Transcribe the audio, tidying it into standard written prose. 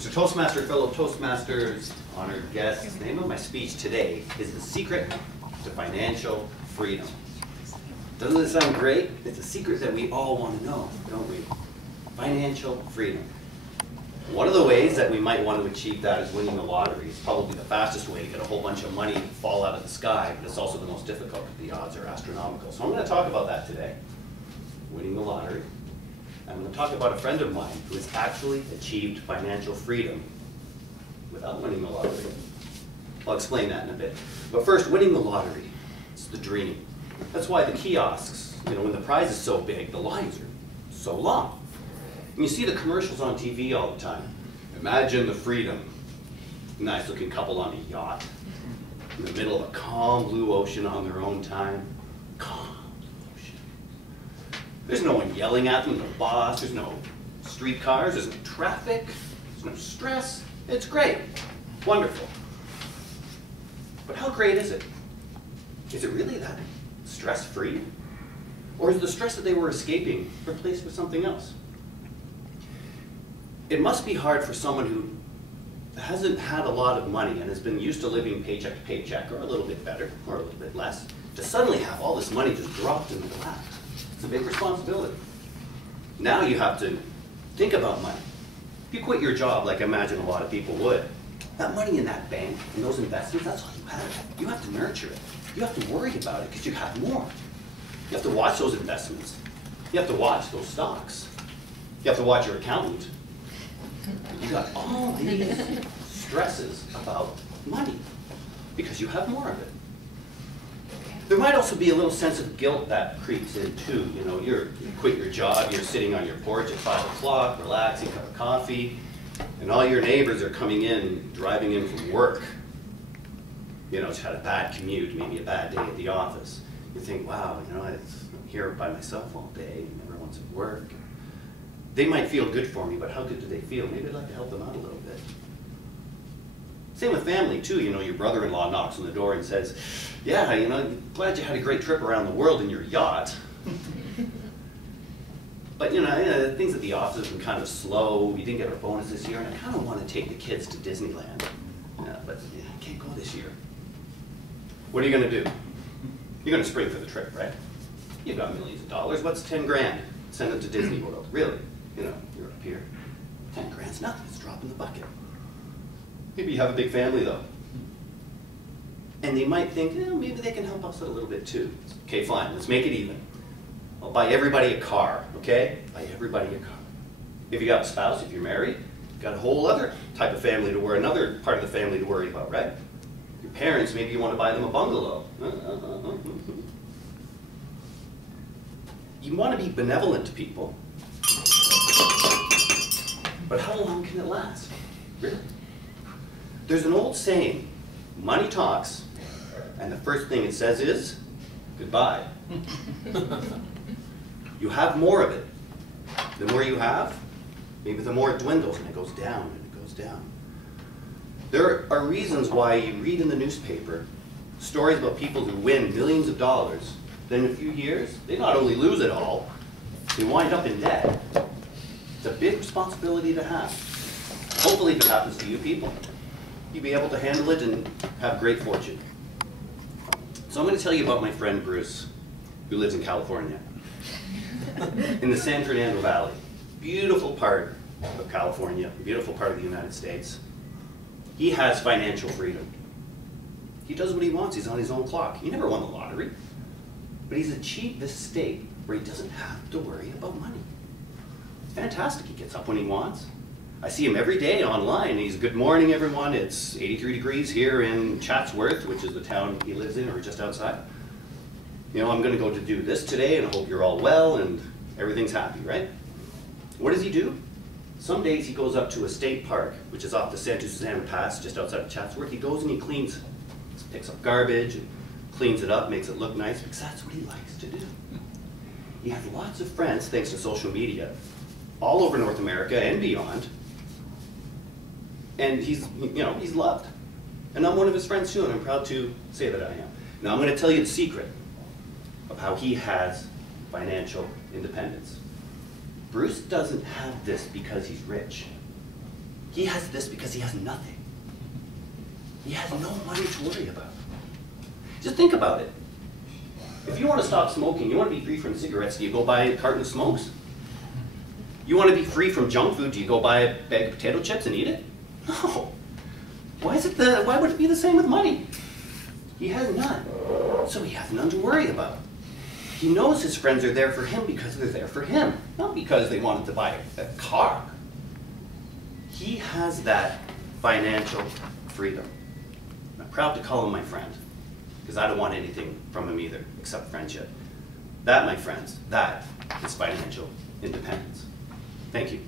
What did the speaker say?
Mr. Toastmaster, fellow Toastmasters, honored guests, the name of my speech today is The Secret to Financial Freedom. Doesn't it sound great? It's a secret that we all want to know, don't we? Financial freedom. One of the ways that we might want to achieve that is winning the lottery. It's probably the fastest way to get a whole bunch of money to fall out of the sky, but it's also the most difficult because the odds are astronomical. So I'm going to talk about that today, winning the lottery. I'm going to talk about a friend of mine who has actually achieved financial freedom without winning the lottery. I'll explain that in a bit. But first, winning the lottery. It's the dream. That's why the kiosks, when the prize is so big, the lines are so long. And you see the commercials on TV all the time. Imagine the freedom. Nice looking couple on a yacht in the middle of a calm blue ocean on their own time. Calm. There's no one yelling at them, no boss, there's no streetcars, there's no traffic, there's no stress. It's great, wonderful. But how great is it? Is it really that stress-free? Or is the stress that they were escaping replaced with something else? It must be hard for someone who hasn't had a lot of money and has been used to living paycheck to paycheck, or a little bit better, or a little bit less, to suddenly have all this money just dropped in their lap. It's a big responsibility. Now you have to think about money. If you quit your job, like I imagine a lot of people would, that money in that bank, in those investments, that's all you have. You have to nurture it. You have to worry about it because you have more. You have to watch those investments. You have to watch those stocks. You have to watch your accountant. You got all these stresses about money because you have more of it. There might also be a little sense of guilt that creeps in too. You quit your job, you're sitting on your porch at 5 o'clock, relaxing, cup of coffee, and all your neighbors are coming in, driving in from work. Just had a bad commute, maybe a bad day at the office. You think, wow, I'm here by myself all day, and everyone's at work. They might feel good for me, but how good do they feel? Maybe I'd like to help them out a little bit. Same with family too. Your brother-in-law knocks on the door and says, yeah, glad you had a great trip around the world in your yacht. But things at the office have been kind of slow. You didn't get our bonus this year, and I kind of want to take the kids to Disneyland. But I can't go this year. What are you going to do? You're going to spring for the trip, right? You've got millions of dollars. What's 10 grand? Send them to Disney World. Really? You're up here. 10 grand's nothing. It's a drop in the bucket. Maybe you have a big family though. And they might think, maybe they can help us out a little bit too. Okay, fine, let's make it even. I'll buy everybody a car, okay? Buy everybody a car. If you got a spouse, if you're married, you've got a whole other type of family to worry, another part of the family to worry about, right? Your parents, maybe you want to buy them a bungalow. You want to be benevolent to people, but how long can it last? Really? There's an old saying, money talks, and the first thing it says is, goodbye. You have more of it. The more you have, maybe the more it dwindles, and it goes down, and it goes down. There are reasons why you read in the newspaper stories about people who win millions of dollars, then in a few years, they not only lose it all, they wind up in debt. It's a big responsibility to have. Hopefully if it happens to you people, you'll be able to handle it and have great fortune. So I'm going to tell you about my friend Bruce, who lives in California, in the San Fernando Valley. Beautiful part of California, beautiful part of the United States. He has financial freedom. He does what he wants. He's on his own clock. He never won the lottery, but he's achieved this state where he doesn't have to worry about money. Fantastic. He gets up when he wants. I see him every day online. He's, good morning, everyone. It's 83 degrees here in Chatsworth, which is the town he lives in, or just outside. I'm going to go to do this today, and I hope you're all well, and everything's happy, right? What does he do? Some days he goes up to a state park, which is off the Santa Susana Pass, just outside of Chatsworth. He goes and he cleans, picks up garbage, and cleans it up, makes it look nice, because that's what he likes to do. He has lots of friends, thanks to social media, all over North America and beyond. And he's loved. And I'm one of his friends too, and I'm proud to say that I am. Now I'm going to tell you the secret of how he has financial independence. Bruce doesn't have this because he's rich. He has this because he has nothing. He has no money to worry about. Just think about it. If you want to stop smoking, you want to be free from cigarettes, do you go buy a carton of smokes? You want to be free from junk food, do you go buy a bag of potato chips and eat it? No. Why would it be the same with money? He has none, so he has none to worry about. He knows his friends are there for him because they're there for him, not because they wanted to buy a car. He has that financial freedom. I'm proud to call him my friend, because I don't want anything from him either, except friendship. That, my friends, that is financial independence. Thank you.